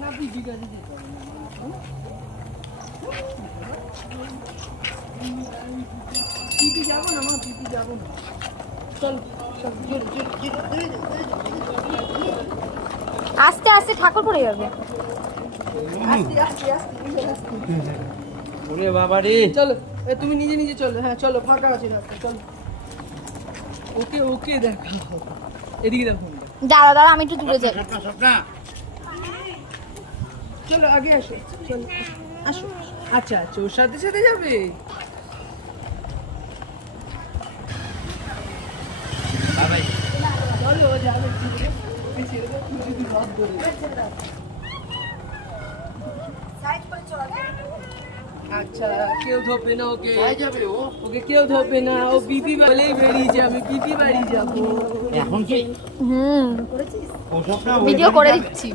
না পিপি কাজে যেতে হবে না পিপি যাবো না মা পিপি যাবো না চল চল আস্তে আস্তে ঠাকুর পড়ে যাবে। আস্তে আস্তে আস্তে ওরে বাবা রে চলো তুমি নিজে নিজে চলো হ্যাঁ চলো ফাঁকা আছে রাস্তা চলো ওকে ওকে দেখো এদিকে দেখো দাঁড়া দাঁড়া আমি একটু দূরে যাই। চলো আগে আসো চলো আসো আচ্ছা আচ্ছা ওর সাথে সাথে যাবে চলো ও যাবে আচ্ছা কেউ ধোপে না ওকে যাবে ওকে কেউ ধোপে না ও পিপি বলেই বেরিয়েছে আমি পিপি বাড়ি যাবো এখন কি হুম ওসব না ভিডিও করে দিচ্ছি।